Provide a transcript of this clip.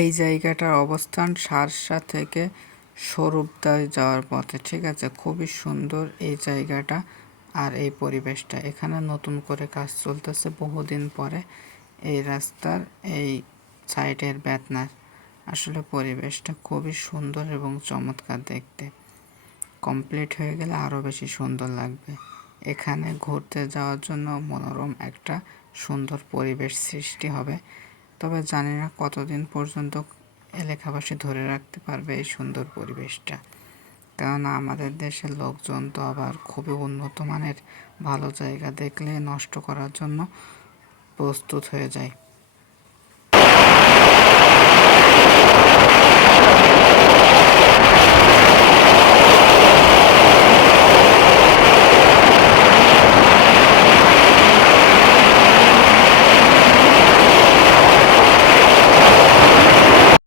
এই জায়গাটার অবস্থান সারসা থেকে স্বরূপদায় যাওয়ার পথে, ঠিক আছে? খুবই সুন্দর এই জায়গাটা আর এই পরিবেশটা। এখানে নতুন করে কাজ চলতেছে বহুদিন পরে এই রাস্তার এই সাইডের বেতনার। আসলে পরিবেশটা খুবই সুন্দর এবং চমৎকার দেখতে। কমপ্লিট হয়ে গেলে আরও বেশি সুন্দর লাগবে। এখানে ঘুরতে যাওয়ার জন্য মনোরম একটা সুন্দর পরিবেশ সৃষ্টি হবে। তবে জানি না কতদিন পর্যন্ত এলাকাবাসী ধরে রাখতে পারবে এই সুন্দর পরিবেশটা। কেননা আমাদের দেশের লোকজন তো আবার খুবই উন্নত মানের ভালো জায়গা দেখলে নষ্ট করার জন্য প্রস্তুত হয়ে যায়।